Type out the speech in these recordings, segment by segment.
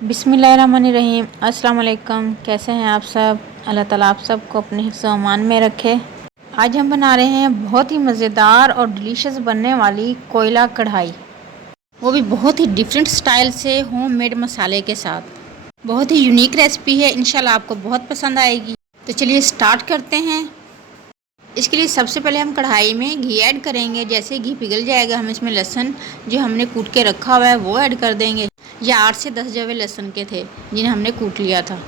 बिस्मिल्लाहिर्रहमानिर्रहीम। अस्सलाम वालेकुम। कैसे हैं आप सब? अल्लाह ताला आप सबको अपने हिफ्ज़ व अमान में रखे। आज हम बना रहे हैं बहुत ही मज़ेदार और डिलीशियस बनने वाली कोयला कढ़ाई, वो भी बहुत ही डिफरेंट स्टाइल से होममेड मसाले के साथ। बहुत ही यूनिक रेसिपी है, इंशाल्लाह आपको बहुत पसंद आएगी। तो चलिए स्टार्ट करते हैं। इसके लिए सबसे पहले हम कढ़ाई में घी ऐड करेंगे। जैसे घी पिघल जाएगा हम इसमें लहसुन जो हमने कूट के रखा हुआ है वो ऐड कर देंगे। ये 8 से 10 जवे लहसुन के थे जिन्हें हमने कूट लिया था।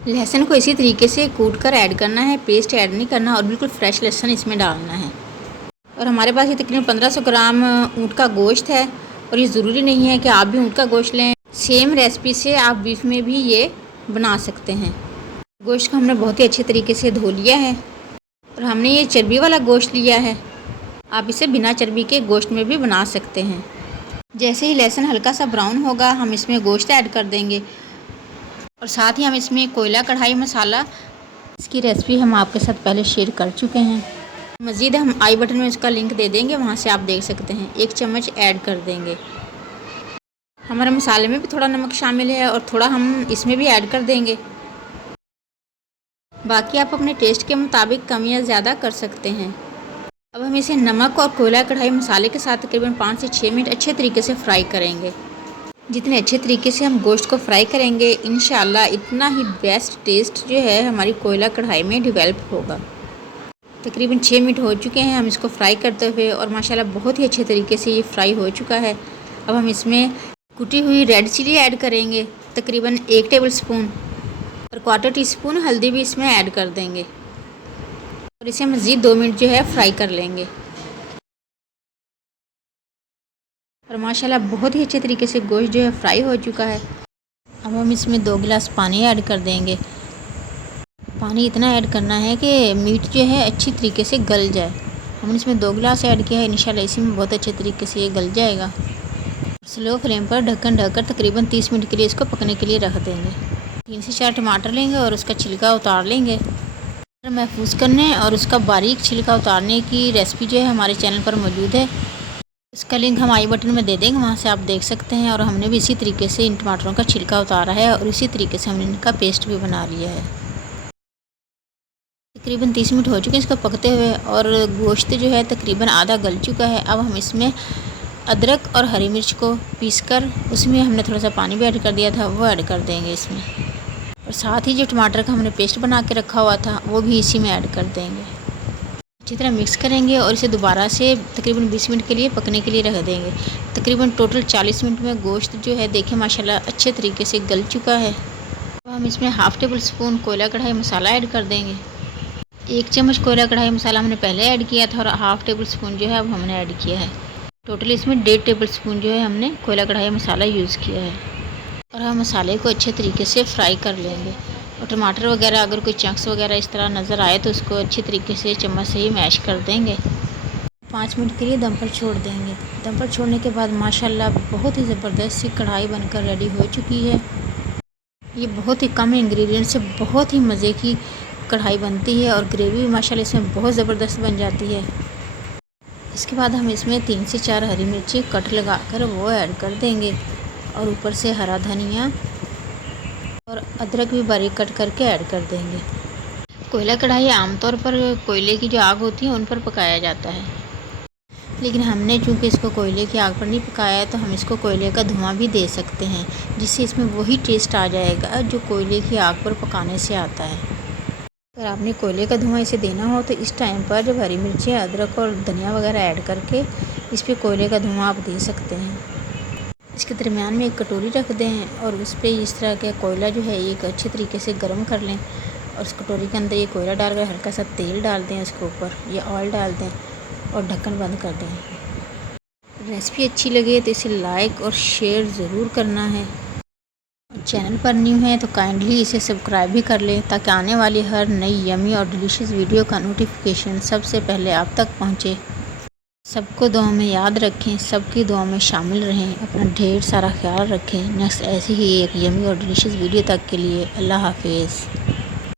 लहसुन को इसी तरीके से कूट कर ऐड करना है, पेस्ट ऐड नहीं करना और बिल्कुल फ्रेश लहसुन इसमें डालना है। और हमारे पास ये तकरीबन 1500 ग्राम ऊँट का गोश्त है और ये ज़रूरी नहीं है कि आप भी ऊँट का गोश्त लें। सेम रेसिपी से आप बीफ में भी ये बना सकते हैं। गोश्त को हमने बहुत ही अच्छे तरीके से धो लिया है और हमने ये चर्बी वाला गोश्त लिया है। आप इसे बिना चर्बी के गोश्त में भी बना सकते हैं। जैसे ही लहसुन हल्का सा ब्राउन होगा हम इसमें गोश्त ऐड कर देंगे और साथ ही हम इसमें कोयला कढ़ाई मसाला, इसकी रेसिपी हम आपके साथ पहले शेयर कर चुके हैं। मज़ीद हम आई बटन में उसका लिंक दे देंगे, वहाँ से आप देख सकते हैं। 1 चम्मच ऐड कर देंगे। हमारे मसाले में भी थोड़ा नमक शामिल है और थोड़ा हम इसमें भी ऐड कर देंगे। बाकी आप अपने टेस्ट के मुताबिक कम या ज़्यादा कर सकते हैं। अब हम इसे नमक और कोयला कढ़ाई मसाले के साथ तकरीबन 5 से 6 मिनट अच्छे तरीके से फ्राई करेंगे। जितने अच्छे तरीके से हम गोश्त को फ्राई करेंगे इंशाल्लाह इतना ही बेस्ट टेस्ट जो है हमारी कोयला कढ़ाई में डेवलप होगा। तकरीबन 6 मिनट हो चुके हैं हम इसको फ्राई करते हुए और माशाल्लाह बहुत ही अच्छे तरीके से ये फ्राई हो चुका है। अब हम इसमें कुटी हुई रेड चिली ऐड करेंगे, तकरीबन 1 टेबल स्पून, और 1/4 टीस्पून हल्दी भी इसमें ऐड कर देंगे और इसे मज़ीद 2 मिनट जो है फ्राई कर लेंगे। और माशाल्लाह बहुत ही अच्छे तरीके से गोश्त जो है फ्राई हो चुका है। अब हम इसमें 2 गिलास पानी ऐड कर देंगे। पानी इतना ऐड करना है कि मीट जो है अच्छी तरीके से गल जाए। हमने इसमें 2 गिलास ऐड किया है, इंशाल्लाह इसी में बहुत अच्छे तरीके से ये गल जाएगा। स्लो फ्लेम पर ढक्कन ढककर तकरीबन 30 मिनट के लिए इसको पकने के लिए रख देंगे। 3 से 4 टमाटर लेंगे और उसका छिलका उतार लेंगे। महफूज करने और उसका बारीक छिलका उतारने की रेसिपी जो है हमारे चैनल पर मौजूद है। इसका लिंक हम आई बटन में दे देंगे, वहाँ से आप देख सकते हैं। और हमने भी इसी तरीके से इन टमाटरों का छिलका उतारा है और इसी तरीके से हमने इनका पेस्ट भी बना लिया है। तकरीबन 30 मिनट हो चुके हैं इसको पकते हुए और गोश्त जो है तकरीबन आधा गल चुका है। अब हम इसमें अदरक और हरी मिर्च को पीसकर, उसमें हमने थोड़ा सा पानी भी ऐड कर दिया था, वो ऐड कर देंगे इसमें। और साथ ही जो टमाटर का हमने पेस्ट बना के रखा हुआ था वो भी इसी में ऐड कर देंगे। अच्छी तरह मिक्स करेंगे और इसे दोबारा से तकरीबन 20 मिनट के लिए पकने के लिए रख देंगे। तकरीबन टोटल 40 मिनट में गोश्त जो है देखें माशाल्लाह अच्छे तरीके से गल चुका है। अब हम इसमें 1/2 टेबल स्पून कोयला कढ़ाई मसाला ऐड कर देंगे। 1 चम्मच कोयला कढ़ाई मसाला हमने पहले ऐड किया था और 1/2 टेबल स्पून जो है अब हमने ऐड किया है। टोटल इसमें 1.5 टेबल स्पून जो है हमने कोयला कढ़ाई मसाला यूज़ किया है। और हम मसाले को अच्छे तरीके से फ्राई कर लेंगे। और टमाटर वगैरह अगर कोई चंक्स वगैरह इस तरह नज़र आए तो उसको अच्छे तरीके से चम्मच से ही मैश कर देंगे। 5 मिनट के लिए दम पर छोड़ देंगे। दम पर छोड़ने के बाद माशाल्लाह बहुत ही ज़बरदस्त सी कढ़ाई बनकर रेडी हो चुकी है। ये बहुत ही कम इंग्रेडिएंट से बहुत ही मज़े की कढ़ाई बनती है और ग्रेवी भी माशाल्लाह इसमें बहुत ज़बरदस्त बन जाती है। इसके बाद हम इसमें 3 से 4 हरी मिर्ची कट लगा कर वो ऐड कर देंगे और ऊपर से हरा धनिया और अदरक भी बारीक कट करके ऐड कर देंगे। कोयला कढ़ाई आमतौर पर कोयले की जो आग होती है उन पर पकाया जाता है, लेकिन हमने चूँकि इसको कोयले की आग पर नहीं पकाया है तो हम इसको कोयले का धुआं भी दे सकते हैं, जिससे इसमें वही टेस्ट आ जाएगा जो कोयले की आग पर पकाने से आता है। अगर आपने कोयले का धुआं इसे देना हो तो इस टाइम पर जब हरी मिर्चें, अदरक और धनिया वगैरह ऐड करके इस पर कोयले का धुआं आप दे सकते हैं। इसके दरमियान में एक कटोरी रख दें और उस पर इस तरह का कोयला जो है एक अच्छे तरीके से गर्म कर लें और उस कटोरी के अंदर ये कोयला डालकर हल्का सा तेल डाल दें, उसके ऊपर या ऑयल डाल दें और ढक्कन बंद कर दें। रेसिपी अच्छी लगे तो इसे लाइक और शेयर ज़रूर करना है। चैनल पर न्यू है तो काइंडली इसे सब्सक्राइब भी कर लें ताकि आने वाली हर नई यमी और डिलीशियस वीडियो का नोटिफिकेशन सबसे पहले आप तक पहुँचे। सबको दुआ में याद रखें, सबकी दुआ में शामिल रहें, अपना ढेर सारा ख्याल रखें। नेक्स्ट ऐसी ही एक यमी और डिलीशियस वीडियो तक के लिए अल्लाह हाफिज़।